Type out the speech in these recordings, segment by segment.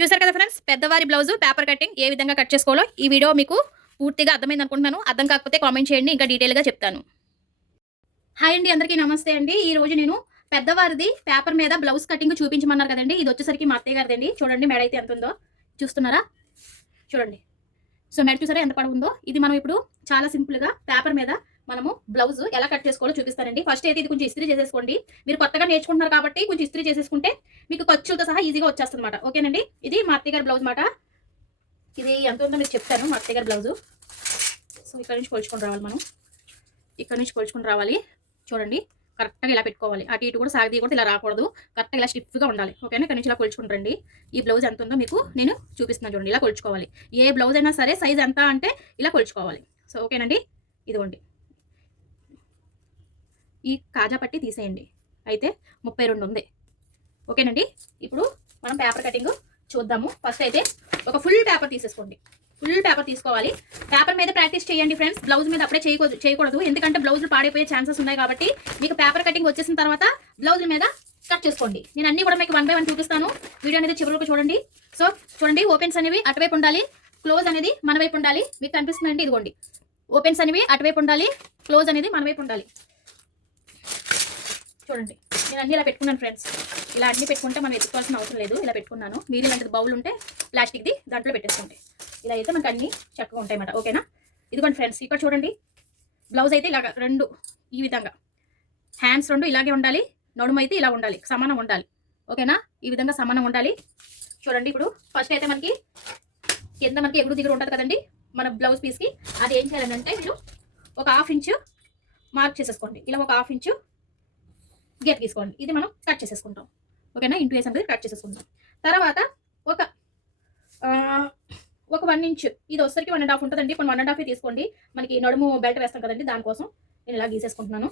చూసారు కదా ఫ్రెండ్స్, పెద్దవారి బ్లౌజ్ పేపర్ కటింగ్ ఏ విధంగా కట్ చేసుకోవాలో ఈ వీడియో మీకు పూర్తిగా అర్థమైంది అనుకుంటున్నాను. అర్థం కాకపోతే కామెంట్ చేయండి, ఇంకా డీటెయిల్గా చెప్తాను. హాయ్ అండి, అందరికీ నమస్తే అండి. ఈ రోజు నేను పెద్దవారిది పేపర్ మీద బ్లౌజ్ కటింగ్ చూపించమన్నారు కదండి. ఇది వచ్చేసరికి మా అత్తయ్య గారిదండి. చూడండి మెడ అయితే ఎంత ఉందో చూస్తున్నారా, చూడండి. సో మెడ చూసారా ఎంత పొడవు ఉందో. ఇది మనం ఇప్పుడు చాలా సింపుల్గా పేపర్ మీద మనము బ్లౌజ్ ఎలా కట్ చేసుకోవాలో చూపిస్తానండి. ఫస్ట్ అయితే ఇది కొంచెం ఇస్త్రీ చేసేసుకోండి. మీరు కొత్తగా నేర్చుకుంటున్నారు కాబట్టి కొంచెం ఇస్త్రీ చేసేసుకుంటే మీకు ఖర్చులతో సహా ఈజీగా వచ్చేస్తుంది అనమాట. ఓకేనండి, ఇది మా అత్తయ్య గారి బ్లౌజ్ మాట. ఇది ఎంత ఉందో మీకు చెప్తాను. మా అత్తయ్య గారి బ్లౌజు. సో ఇక్కడ నుంచి కొలుచుకొని రావాలి మనం. ఇక్కడ నుంచి కొలుచుకొని రావాలి. చూడండి, కరెక్ట్గా ఇలా పెట్టుకోవాలి. అటు ఇటు కూడా సాగదీ కూడా ఇలా రాకూడదు. కరెక్ట్గా ఇలా స్టిఫ్గా ఉండాలి. ఓకేనా, ఇక్కడ నుంచి ఇలా కొలుచుకుని రండి. ఈ బ్లౌజ్ ఎంత ఉందో మీకు నేను చూపిస్తున్నాను. చూడండి, ఇలా కొలుచుకోవాలి. ఏ బ్లౌజ్ అయినా సరే సైజ్ ఎంత అంటే ఇలా కొలుచుకోవాలి. సో ఓకేనండి, ఇదిగోండి. ఈ కాజా పట్టి తీసేయండి. అయితే 32 ఉంది. ఓకేనండి, ఇప్పుడు మనం పేపర్ కటింగ్ చూద్దాము. ఫస్ట్ అయితే ఒక ఫుల్ పేపర్ తీసేసుకోండి. ఫుల్ పేపర్ తీసుకోవాలి. పేపర్ మీద ప్రాక్టీస్ చేయండి ఫ్రెండ్స్. బ్లౌజ్ మీద అప్పుడే చేయకూడదు. ఎందుకంటే బ్లౌజులు పాడైపోయే ఛాన్సెస్ ఉన్నాయి కాబట్టి మీకు పేపర్ కటింగ్ వచ్చేసిన తర్వాత బ్లౌజుల మీద కట్ చేసుకోండి. నేను అన్ని కూడా మీకు 1 by 1 చూపిస్తాను. వీడియో అనేది చివరికి చూడండి. సో చూడండి, ఓపెన్స్ అనేవి అటువైపు ఉండాలి, క్లోజ్ అనేది మన వైపు ఉండాలి. మీకు కనిపిస్తుందండి, ఇదిగోండి. ఓపెన్స్ అనేవి అటువైపు ఉండాలి, క్లోజ్ అనేది మన వైపు ఉండాలి. చూడండి, నేను అన్ని ఇలా పెట్టుకున్నాను ఫ్రెండ్స్. ఇలా అన్ని పెట్టుకుంటే మనం ఎత్తుకోవాల్సిన అవసరం లేదు. ఇలా పెట్టుకున్నాను. మీరు ఇలాంటిది బౌల్ ఉంటే ప్లాస్టిక్ది దాంట్లో పెట్టేసుకోండి. ఇలా అయితే మనకు అన్ని చక్కగా ఉంటాయి అన్నమాట. ఓకేనా, ఇదిగోండి ఫ్రెండ్స్. ఇక్కడ చూడండి, బ్లౌజ్ అయితే ఇలాగ రెండు ఈ విధంగా, హ్యాండ్స్ రెండు ఇలాగే ఉండాలి, నడుము అయితే ఇలా ఉండాలి, సమానం ఉండాలి. ఓకేనా, ఈ విధంగా సమానం ఉండాలి. చూడండి, ఇప్పుడు ఫస్ట్ అయితే మనకి కింద మనకి ఎగుడు దిగుడు ఉంటుంది కదండి మన బ్లౌజ్ పీస్కి. అది ఏం చేయాలంటే మీరు ఒక 1/2 ఇంచు మార్క్ చేసేసుకోండి. ఇలా ఒక 1/2 ఇంచు గీత తీసుకోండి. ఇది మనం కట్ చేసేసుకుంటాం. ఓకేనా, ఇంటూ వేసి అనేది కట్ చేసేసుకుంటాం. తర్వాత ఒక 1 ఇంచు, ఇది వచ్చరికి 1.5 ఉంటుందండి. కొన్ని 1.5 తీసుకోండి. మనకి నడుము బెల్ట్ వేస్తాం కదండి, దానికోసం నేను ఇలా గీసేసుకుంటున్నాను.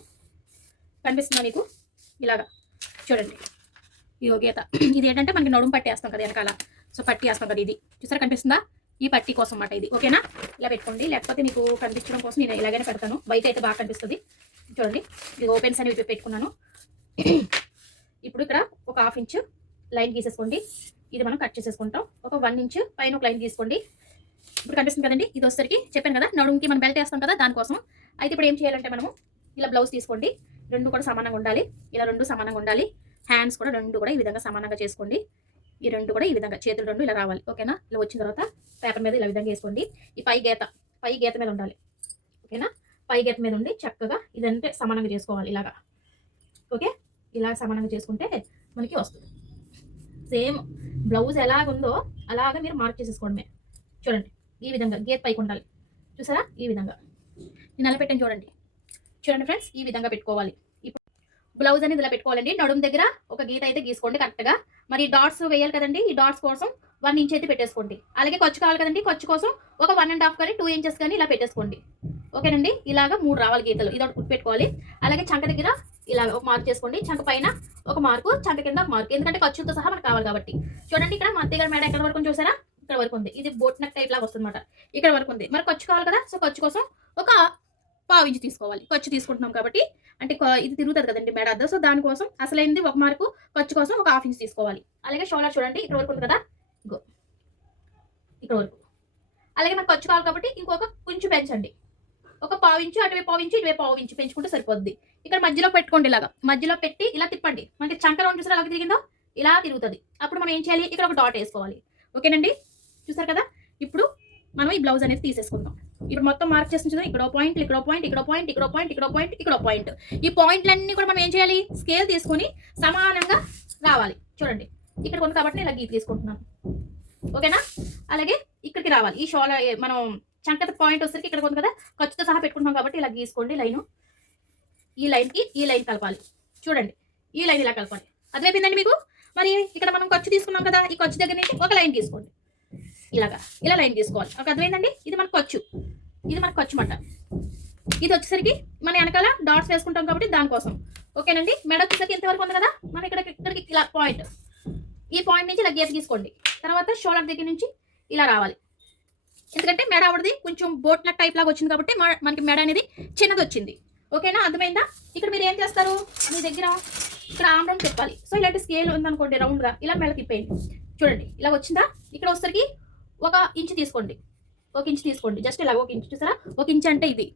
కనిపిస్తుందా మీకు? ఇలాగా చూడండి, ఈ గీత. ఇది ఏంటంటే మనకి నడుము పట్టి వేస్తాం కదా వెనకాల. సో పట్టి వేస్తాం కదా, ఇది చూసారా కనిపిస్తుందా? ఈ పట్టి కోసం అన్నమాట ఇది. ఓకేనా, ఇలా పెట్టుకోండి. లేకపోతే మీకు కనిపించడం కోసం నేను ఇలాగైనా పెడతాను. బయట అయితే బాగా కనిపిస్తుంది. చూడండి, ఇది ఓపెన్స్ అనేవి పెట్టుకున్నాను. ఇప్పుడు ఇక్కడ ఒక 1/2 ఇంచు లైన్ గీసేసుకోండి. ఇది మనం కట్ చేసేసుకుంటాం. ఒక 1 ఇంచు పైన ఒక లైన్ తీసుకోండి. ఇప్పుడు కనిపిస్తుంది కదండి, ఇది వచ్చరికి చెప్పాను కదా నడుముకి మనం బెల్ట్ వేస్తాం కదా దానికోసం. అయితే ఇప్పుడు ఏం చేయాలంటే మనము ఇలా బ్లౌజ్ తీసుకోండి. రెండు కూడా సమానంగా ఉండాలి. ఇలా రెండు సమానంగా ఉండాలి. హ్యాండ్స్ కూడా రెండు కూడా ఈ విధంగా సమానంగా చేసుకోండి. ఈ రెండు కూడా ఈ విధంగా చేతులు రెండు ఇలా రావాలి. ఓకేనా, ఇలా వచ్చిన తర్వాత పేపర్ మీద ఇలా విధంగా వేసుకోండి. ఈ పై గీత మీద ఉండాలి. ఓకేనా, పై గీత మీద ఉండి చక్కగా ఇదంటే సమానంగా చేసుకోవాలి. ఇలాగా ఓకే, ఇలా సమానంగా చేసుకుంటే మనకి వస్తుంది. సేమ్ బ్లౌజ్ ఎలాగుందో అలాగా మీరు మార్క్ చేసేసుకోండి. చూడండి, ఈ విధంగా గీత పైకి ఉండాలి. చూసారా, ఈ విధంగా నేను అలా పెట్టాను. చూడండి ఫ్రెండ్స్, ఈ విధంగా పెట్టుకోవాలి. ఇప్పుడు బ్లౌజ్ అనేది ఇలా పెట్టుకోవాలండి. నడుము దగ్గర ఒక గీత అయితే గీసుకోండి కరెక్ట్గా. మరి డాట్స్ వేయాలి కదండి, ఈ డాట్స్ కోసం 1 ఇంచ్ అయితే పెట్టేసుకోండి. అలాగే ఖర్చు కావాలి కదండి, ఖర్చు కోసం ఒక 1.5 కానీ 2 ఇంచెస్ కానీ ఇలా పెట్టేసుకోండి. ఓకేనండి, ఇలాగా 3 రావాలి గీతలు. ఇది ఒకటి పెట్టుకోవాలి. అలాగే చంక దగ్గర ఇలా ఒక మార్క్ చేసుకోండి. చంక పైన ఒక మార్కు, చంక కింద ఒక మార్కు, ఎందుకంటే ఖర్చుతో సహా మనకు కావాలి కాబట్టి. చూడండి, ఇక్కడ మా అత్తయ్య గారి మేడ ఎక్కడ వరకు చూసారా, ఇక్కడ వరకు ఉంది. ఇది బోట్ నెక్ టైప్ లాగా వస్తుంది అనమాట. ఇక్కడ వరకు ఉంది. మరి ఖర్చు కావాలి కదా, సో ఖర్చు కోసం ఒక 1/4 ఇంచు తీసుకోవాలి. ఖర్చు తీసుకుంటున్నాం కాబట్టి, అంటే ఇది తిరుగుతుంది కదండి మేడ అద్ద. సో దానికోసం అసలైంది ఒక మార్కు, ఖర్చు కోసం ఒక 1/2 ఇంచు తీసుకోవాలి. అలాగే షోల్డర్ చూడండి, ఇక్కడ వరకు ఉంది కదా, ఇగో ఇక్కడ వరకు. అలాగే మనకు ఖర్చు కావాలి కాబట్టి ఇంకొక కొంచెం పెంచండి. ఒక 1/4 ఇంచు, అటువైపు 1/4 ఇంచు, ఇటువైపు 1/4 ఇంచు పెంచుకుంటే సరిపోద్ది. ఇక్కడ మధ్యలో పెట్టుకోండి. ఇలాగా మధ్యలో పెట్టి ఇలా తిప్పండి. మనకి చంక రౌండ్ చూసారా అలాగే తిరిగిందో, ఇలా తిరుగుతుంది. అప్పుడు మనం ఏం చేయాలి, ఇక్కడ ఒక డాట్ వేసుకోవాలి. ఓకేనండి, చూసారు కదా. ఇప్పుడు మనం ఈ బ్లౌజ్ అనేది తీసేసుకుందాం. ఇప్పుడు మొత్తం మార్క్ చేసిన చూద్దాం. ఇక్కడ పాయింట్, ఇక్కడ పాయింట్, ఇక్కడ పాయింట్, ఇక్కడ పాయింట్, ఇక్కడ పాయింట్, ఇక్కడ పాయింట్. ఈ పాయింట్లన్నీ కూడా మనం ఏం చేయాలి, స్కేల్ తీసుకొని సమానంగా రావాలి. చూడండి, ఇక్కడ కొంత కాబట్టి ఇలా గీత తీసుకుంటున్నాను. ఓకేనా, అలాగే ఇక్కడికి రావాలి. ఈ షోల్డర్ మనం చంక పాయింట్ వచ్చేసరికి ఇక్కడ కొంత కదా, ఖర్చుతో సహా పెట్టుకుంటున్నాం కాబట్టి ఇలా గీసుకోండి లైను. ఈ లైన్కి ఈ లైన్ కలపాలి. చూడండి, ఈ లైన్ ఇలా కలపాలి. అర్థమైపోయిందండి మీకు? మరి ఇక్కడ మనం ఖర్చు తీసుకున్నాం కదా, ఈ ఖర్చు దగ్గర నుంచి ఒక లైన్ తీసుకోండి. ఇలాగా ఇలా లైన్ తీసుకోవాలి. ఒక అర్థమైందండి? ఇది మనకు ఖర్చు, ఇది మనకు ఖర్చు మాట. ఇది వచ్చేసరికి మన వెనకాల డాట్స్ వేసుకుంటాం కాబట్టి దానికోసం. ఓకేనండి, మెడ వచ్చేసరికి ఎంతవరకు ఉంది కదా, మన ఇక్కడికి ఇలా పాయింట్, ఈ పాయింట్ నుంచి ఇలా గీత తీసుకోండి. తర్వాత షోల్డర్ దగ్గర నుంచి ఇలా రావాలి. ఎందుకంటే మెడ ఆవిడది కొంచెం బోట్ నెక్ టైప్ లాగా వచ్చింది కాబట్టి మనకి మెడ అనేది చిన్నది వచ్చింది. ఓకేనా, అర్థమైందా? ఇక్కడ మీరు ఏం చేస్తారు, మీ దగ్గర ఇక్కడ ఆమ్ రౌండ్ చెప్పాలి. సో ఇలాంటి స్కేల్ ఉందనుకోండి రౌండ్గా, ఇలా మెడ తిప్పేయండి. చూడండి ఇలా వచ్చిందా. ఇక్కడ వచ్చేసరికి 1 ఇంచ్ తీసుకోండి, 1 ఇంచ్ తీసుకోండి, జస్ట్ ఇలా 1 ఇంచ్. చూసారా, 1 ఇంచ్ అంటే ఇది,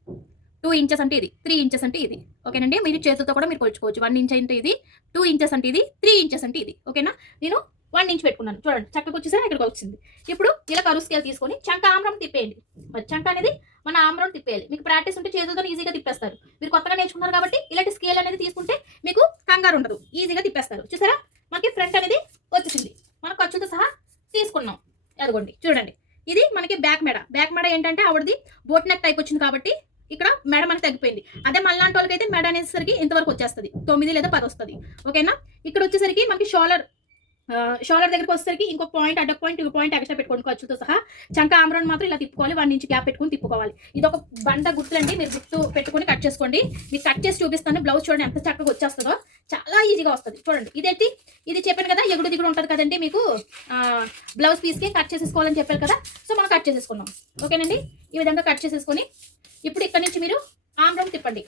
2 ఇంచెస్ అంటే ఇది, 3 ఇంచెస్ అంటే ఇది. ఓకేనండి, మీరు చేతులతో కూడా మీరు కొలుచుకోవచ్చు. 1 ఇంచ్ అంటే ఇది, 2 ఇంచెస్ అంటే ఇది, 3 ఇంచెస్ అంటే ఇది. ఓకేనా, నేను 1 ఇంచ్ పెట్టుకున్నాను. చూడండి చక్కగా వచ్చేసరికి ఇక్కడికి వచ్చింది. ఇప్పుడు ఇలా కరువు స్కేల్ తీసుకొని చంక ఆమ్రం తిప్పేయండి. మరి చంక అనేది మన ఆమ్రం తిప్పేయాలి. మీకు ప్రాక్టీస్ ఉంటే చేతులతో ఈజీగా తిప్పేస్తారు. మీరు కొత్తగా నేర్చుకున్నారు కాబట్టి ఇలాంటి స్కేల్ అనేది తీసుకుంటే మీకు కంగారు ఉండదు, ఈజీగా తిప్పేస్తారు. చూసారా, మనకి ఫ్రంట్ అనేది వచ్చేసింది. మనం ఖర్చుతో సహా తీసుకున్నాం. అదిగోండి చూడండి, ఇది మనకి బ్యాక్ మెడ. బ్యాక్ మెడ ఏంటంటే ఆవిడది బోట్ నెక్ టైప్ వచ్చింది కాబట్టి ఇక్కడ మెడ మనకి తగ్గిపోయింది. అదే మళ్ళాంటి వాళ్ళకి అయితే మెడ అనేసరికి ఇంతవరకు వచ్చేస్తుంది, 9 లేదా 10 వస్తుంది. ఓకేనా, ఇక్కడ వచ్చేసరికి మనకి షోల్డర్ దగ్గరికి వచ్చేసరికి ఇంకో పాయింట్, అడ్డ పాయింట్, 2 పాయింట్ ఎక్స్ట్రా పెట్టుకోండి ఖర్చుతో సహా. చంక ఆమ్రాన్ మాత్రం ఇలా తిప్పుకోవాలి, 1 ఇంచ్ గ్యాప్ పెట్టుకుని తిప్పుకోవాలి. ఇది ఒక బండ గుర్తులండి, మీరు గుర్తు పెట్టుకుని కట్ చేసుకోండి. మీకు కట్ చేసి చూపిస్తాను. బ్లౌజ్ చూడండి ఎంత చక్కగా వచ్చేస్తుందో, చాలా ఈజీగా వస్తుంది. చూడండి, ఇది చెప్పాను కదా, ఎగుడు దిగుడు ఉంటుంది కదండి మీకు బ్లౌజ్ పీస్కి కట్ చేసేసుకోవాలని చెప్పారు కదా. సో మనం కట్ చేసేసుకున్నాం. ఓకేనండి, ఈ విధంగా కట్ చేసేసుకొని ఇప్పుడు ఇక్కడ నుంచి మీరు ఆమ్ రౌండ్ తిప్పండి.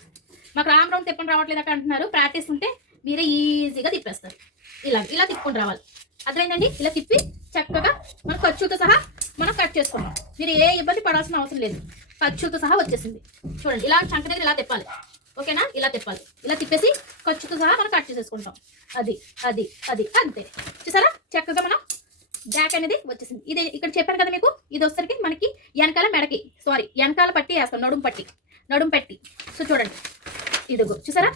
మాకు ఆమ్ రౌండ్ తిప్పని రావట్లేదట అంటున్నారు. ప్రాక్టీస్ ఉంటే మీరే ఈజీగా తిప్పేస్తారు. ఇలా తిప్పుకొని రావాలి. అర్థమైందండి, ఇలా తిప్పి చక్కగా మన ఖర్చుతో సహా మనం కట్ చేసుకున్నాం. మీరు ఏ ఇబ్బంది పడాల్సిన అవసరం లేదు, ఖర్చుతో సహా వచ్చేసింది. చూడండి, ఇలా చంక దగ్గర ఇలా తిప్పాలి. ఓకేనా, ఇలా తిప్పాలి. ఇలా తిప్పేసి ఖర్చుతో సహా మనం కట్ చేసేసుకుంటాం. అది అది అది అంతే. చూసారా, చక్కగా మనం బ్యాక్ అనేది వచ్చేసింది. ఇది ఇక్కడ చెప్పాను కదా మీకు, ఇది వచ్చేసరికి మనకి వెనకాల మెడకి, వెనకాల పట్టి వేస్తాం, నడుము పట్టి. సో చూడండి, ఇదిగో చూసారా,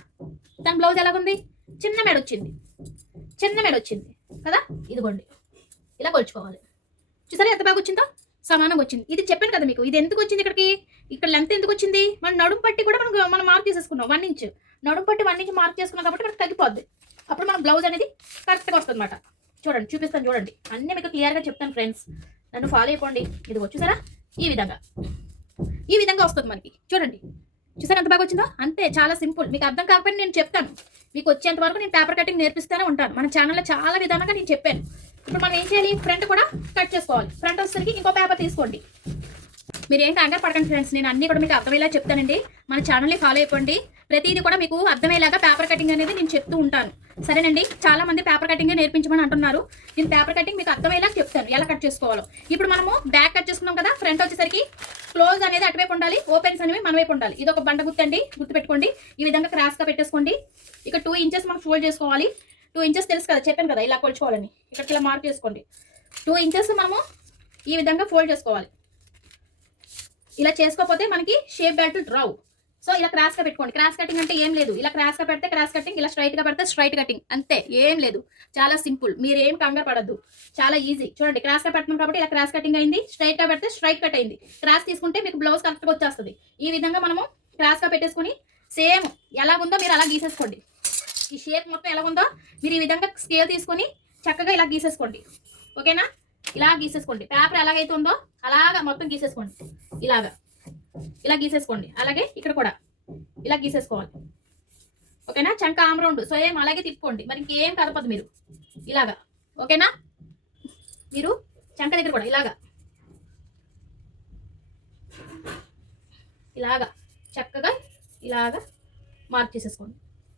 దాని బ్లౌజ్ ఎలాగుంది, చిన్న మెడ వచ్చింది కదా. ఇదిగోండి, ఇలా కొలుచుకోవాలి. చూసారా ఎంత బాగా వచ్చిందో, సమానంగా వచ్చింది. ఇది చెప్పాను కదా మీకు, ఇది ఎందుకు వచ్చింది ఇక్కడికి, ఇక్కడ లెంత్ ఎందుకు వచ్చింది, మన నడుము పట్టి కూడా మనం మార్క్ చేసేసుకున్నాం. 1 ఇంచ్ నడుము పట్టి 1 ఇంచ్ మార్క్ చేసుకున్నాం కాబట్టి మనకు తగ్గిపోద్ది. అప్పుడు మన బ్లౌజ్ అనేది కరెక్ట్గా వస్తుంది అనమాట. చూడండి, చూపిస్తాను చూడండి, అన్నీ మీకు క్లియర్గా చెప్తాను ఫ్రెండ్స్, నన్ను ఫాలో అయిపోండి. ఇదిగో చూసారా, ఈ విధంగా వస్తుంది మనకి. చూడండి, చూసారా ఎంత బాగా వచ్చిందో. అంతే, చాలా సింపుల్. మీకు అర్థం కాకపోతే నేను చెప్తాను, మీకు వచ్చేంత వరకు నేను పేపర్ కటింగ్ నేర్పిస్తూనే ఉంటాను. మన ఛానల్లో చాలా విధానంగా నేను చెప్పాను. ఇప్పుడు మనం ఏం చేయాలి, ఫ్రంట్ కూడా కట్ చేసుకోవాలి. ఫ్రంట్ వచ్చేసరికి ఇంకో పేపర్ తీసుకోండి. మీరు ఏం కంగారు పడకండి ఫ్రెండ్స్, నేను అన్ని కూడా మీకు అర్థమయ్యేలా చెప్తానండి. మన ఛానల్ని ఫాలో అయిపోండి. ప్రతిదీ కూడా మీకు అర్థమయ్యేలాగా పేపర్ కటింగ్ అనేది నేను చెప్తూ ఉంటాను. సరేనండి, చాలా మంది పేపర్ కటింగ్ నేర్పించమని అంటున్నారు. నేను పేపర్ కటింగ్ మీకు అర్థమయ్యేలా చెప్తాను, ఎలా కట్ చేసుకోవాలో. ఇప్పుడు మనము బ్యాక్ కట్ చేసుకున్నాం కదా, ఫ్రంట్ వచ్చేసరికి క్లోజ్ అనేది అటువైపు ఉండాలి, ఓపెన్స్ అనేవి మన వైపు ఉండాలి. ఇది ఒక బండ గుర్తు అండి, గుర్తుపెట్టుకోండి. ఈ విధంగా క్రాస్గా పెట్టేసుకోండి. ఇక్కడ 2 ఇంచెస్ మనం ఫోల్డ్ చేసుకోవాలి. 2 ఇంచెస్ తెలుసు కదా, చెప్పాను కదా ఇలా కొలుచుకోవాలని. ఇక్కడికి ఇలా మార్క్ చేసుకోండి. 2 ఇంచెస్ మనము ఈ విధంగా ఫోల్డ్ చేసుకోవాలి. ఇలా చేసుకోకపోతే మనకి షేప్ బెల్ట్ రావు. సో ఇలా క్రాస్గా పెట్టుకోండి. క్రాస్ కటింగ్ అంటే ఏం లేదు, ఇలా క్రాస్గా పెడితే క్రాస్ కటింగ్, ఇలా స్ట్రైట్గా పెడితే స్ట్రైట్ కటింగ్, అంతే, ఏం లేదు. చాలా సింపుల్, మీరు ఏం కంగారు పడద్దు, చాలా ఈజీ. చూడండి, క్రాస్గా పెడుతున్నాం కాబట్టి ఇలా క్రాస్ కటింగ్ అయింది, స్ట్రైట్గా పెడితే స్ట్రైట్ కట్ అయింది. క్రాస్ తీసుకుంటే మీకు బ్లౌజ్ కరెక్ట్గా వచ్చేస్తుంది. ఈ విధంగా మనము క్రాస్గా పెట్టేసుకుని సేమ్ ఎలా ఉందో మీరు అలా గీసేసుకోండి. ఈ షేప్ మొత్తం ఎలా ఉందో మీరు ఈ విధంగా స్కేల్ తీసుకొని చక్కగా ఇలా గీసేసుకోండి. ఓకేనా, ఇలా గీసేసుకోండి. పేపర్ ఎలాగైతే ఉందో అలాగా మొత్తం గీసేసుకోండి. ఇలా గీసేసుకోండి. అలాగే ఇక్కడ కూడా ఇలా గీసేసుకోవాలి. ఓకేనా, చంక ఆమ్ రౌండ్ సేమ్ అలాగే తిప్పుకోండి. మరి ఇంకేం కదపదు మీరు, ఇలాగా. ఓకేనా, మీరు చంక దగ్గర కూడా ఇలాగా చక్కగా ఇలాగా మార్క్ చేసేసుకోండి.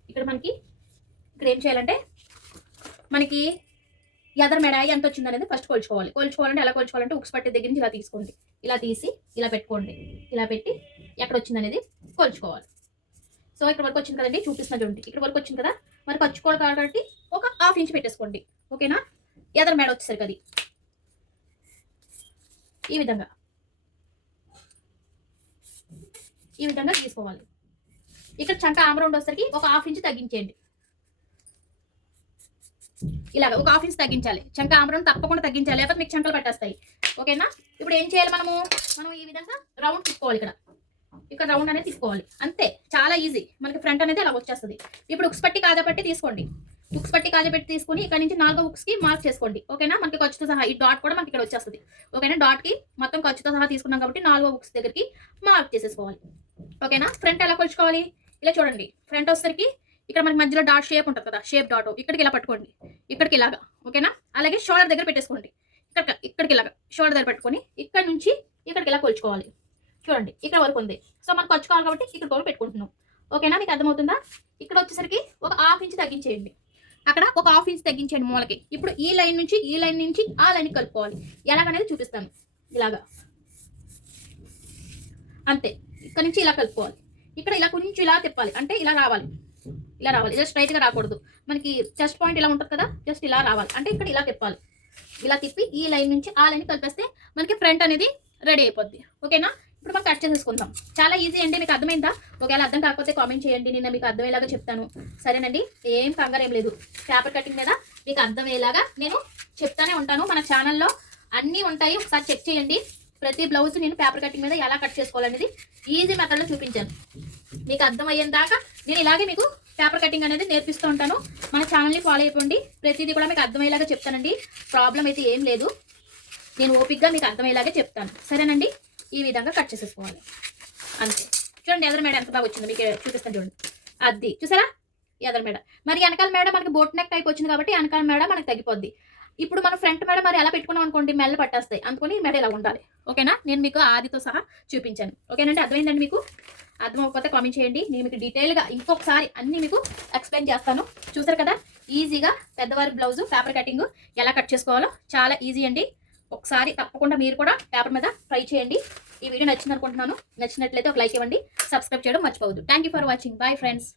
ఇక్కడ ఏం చేయాలంటే మనకి ఎదర్ మెడ ఎంత వచ్చింది అనేది ఫస్ట్ కొలుచుకోవాలంటే ఎలా కొలుచుకోవాలంటే ఉక్స్ పట్టే దగ్గర నుంచి ఇలా తీసుకోండి. ఇలా తీసి ఇలా పెట్టుకోండి. ఇలా పెట్టి ఎక్కడ వచ్చింది అనేది కొలుచుకోవాలి. సో ఇక్కడ వరకు వచ్చింది కదండి, చూపిస్తున్నా చూడండి. ఇక్కడ వరకు వచ్చింది కదా, మరి ఖర్చుకోవాలి కాబట్టి ఒక 1/2 ఇంచ్ పెట్టేసుకోండి. ఓకేనా, ఎదర్ మెడ వచ్చేసరికి అది ఈ విధంగా తీసుకోవాలి. ఇక్కడ చంక ఆమ్ రౌండ్ వచ్చేసరికి ఒక 1/2 ఇంచ్ తగ్గించేయండి. ఇలాగ ఒక 1/2 ఇంచ్ తగ్గించాలి. చంక ఆమ్ రౌండ్ తప్పకుండా తగ్గించాలి, లేకపోతే మీకు చంకలు పట్టేస్తాయి. ఓకేనా, ఇప్పుడు ఏం చేయాలి, మనం ఈ విధంగా రౌండ్ తీసుకోవాలి. ఇక్కడ రౌండ్ అనేది తీసుకోవాలి. అంతే, చాలా ఈజీ. మనకి ఫ్రంట్ అనేది అలా వచ్చేస్తుంది. ఇప్పుడు ఉక్స్ పట్టి కాజాపట్టి తీసుకోండి. ఉక్స్ పట్టి కాజాపట్టి తీసుకొని ఇక్కడ నుంచి 4 ఉక్స్కి మార్క్ చేసుకోండి. ఓకేనా, మనకి ఖర్చుతో సహా ఈ డాట్ కూడా మనకి ఇక్కడ వచ్చేస్తుంది. ఓకేనా, డాట్కి మొత్తం ఖర్చుతో సహా తీసుకున్నాం కాబట్టి 4 ఉక్స్ దగ్గరికి మార్క్ చేసేసుకోవాలి. ఓకేనా, ఫ్రంట్ ఎలా కొలుచుకోవాలి, ఇలా చూడండి. ఫ్రంట్ వచ్చేసరికి ఇక్కడ మనకి మధ్యలో డాట్ షేప్ ఉంటుంది కదా, షేప్ డాట్ ఇక్కడికి ఇలా పట్టుకోండి, ఇక్కడికి ఇలాగా. ఓకేనా, అలాగే షోల్డర్ దగ్గర పెట్టేసుకోండి. ఇక్కడికి ఇలాగా షోల్డర్ దగ్గర పెట్టుకొని ఇక్కడ నుంచి ఇక్కడికి ఇలా కొలుచుకోవాలి. చూడండి, ఇక్కడ వరకు ఉంది. సో మనకు కొలుచుకోవాలి కాబట్టి ఇక్కడ వరకు పెట్టుకుంటున్నాం. ఓకేనా, మీకు అర్థమవుతుందా. ఇక్కడ వచ్చేసరికి ఒక 1/2 ఇంచ్ తగ్గించేయండి. అక్కడ ఒక హాఫ్ ఇంచ్ తగ్గించండి మూలకి. ఇప్పుడు ఈ లైన్ నుంచి ఆ లైన్ కలుపుకోవాలి. ఎలాగనేది చూపిస్తాను. ఇలాగా అంతే. ఇక్కడ నుంచి ఇలా కలుపుకోవాలి. ఇక్కడ ఇలా కొంచెం ఇలా తిప్పాలి, అంటే ఇలా రావాలి. ఇలా స్ట్రైట్గా రాకూడదు. మనకి చెస్ట్ పాయింట్ ఇలా ఉంటుంది కదా, జస్ట్ ఇలా రావాలి. అంటే ఇక్కడ ఇలా తిప్పాలి. ఇలా తిప్పి ఈ లైన్ నుంచి ఆ లైన్ కలిపేస్తే మనకి ఫ్రంట్ అనేది రెడీ అయిపోద్ది. ఓకేనా? ఇప్పుడు మనం కట్ చేసేసుకుందాం. చాలా ఈజీ అండి. మీకు అర్థమైందా? ఒకవేళ అర్థం కాకపోతే కామెంట్ చేయండి, నేను మీకు అర్థమయ్యేలాగా చెప్తాను. సరేనండి? ఏం కంగారు ఏం లేదు. పేపర్ కటింగ్ మీద మీకు అర్థమయ్యేలాగా నేను చెప్తానే ఉంటాను. మన ఛానల్లో అన్నీ ఉంటాయి, ఒకసారి చెక్ చేయండి. ప్రతి బ్లౌజ్ నేను పేపర్ కటింగ్ మీద ఎలా కట్ చేసుకోవాలనేది ఈజీ మెథడ్లో చూపించాను. మీకు అర్థమయ్యేంత దాకా నేను ఇలాగే మీకు పేపర్ కటింగ్ అనేది నేర్పిస్తూ ఉంటాను. మన ఛానల్ని ఫాలో అయిపోండి. ప్రతిదీ కూడా మీకు అర్థమయ్యేలాగా చెప్తానండి. ప్రాబ్లం అయితే ఏం లేదు. నేను ఓపిక్గా మీకు అర్థమయ్యేలాగే చెప్తాను. సరేనండి? ఈ విధంగా కట్ చేసేసుకోవాలి. అంతే. చూడండి ఎదర మేడ ఎంత బాగా వచ్చిందో మీకు చూపిస్తాను. చూడండి, అది చూసారా? ఎదర మేడ. మరి వెనకాల మేడ మనకి బోట్ నెక్ టైప్ వచ్చింది కాబట్టి వెనకాల మేడ మనకి తగ్గిపోద్ది. ఇప్పుడు మన ఫ్రంట్ మేడ మరి ఎలా పెట్టుకున్నాం అనుకోండి, మెల్ల పట్టేస్తాయి. అందుకని మెడ ఇలా ఉండాలి. ఓకేనా? నేను మీకు ఆదితో సహా చూపించాను. ఓకేనండి? అర్థమైందండి మీకు? అర్థం అవ్వకపోతే కామెంట్ చేయండి. నేను మీకు డీటెయిల్గా ఇంకొకసారి అన్నీ మీకు ఎక్స్ప్లెయిన్ చేస్తాను. చూసారు కదా, ఈజీగా పెద్దవారి బ్లౌజు పేపర్ కటింగ్ ఎలా కట్ చేసుకోవాలో చాలా ఈజీ అండి. ఒకసారి తప్పకుండా మీరు కూడా పేపర్ మీద ట్రై చేయండి. ఈ వీడియో నచ్చింది అనుకుంటున్నాను. నచ్చినట్లయితే ఒక లైక్ ఇవ్వండి. సబ్స్క్రైబ్ చేయడం మర్చిపోవద్దు. Thank you for watching. Bye friends.